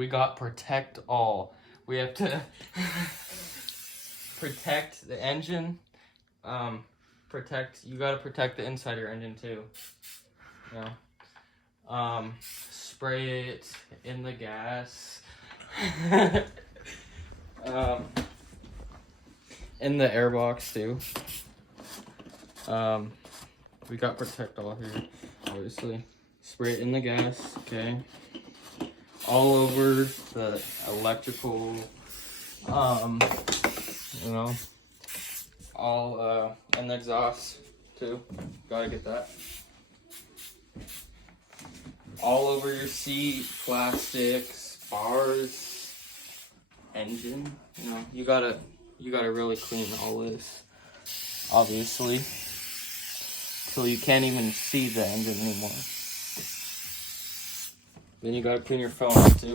we got protect all. We have to protect the engine. You gotta protect the inside of your engine too. You know? Spray it in the gas. In the airbox too. We got protect all here, obviously. Spray it in the gas, okay? All over the electrical, you know, all, and the exhaust too. Gotta get that. All over your seat, plastics, bars, engine. You know, you gotta really clean all this, obviously, till you can't even see the engine anymore. Then you gotta clean your phone too.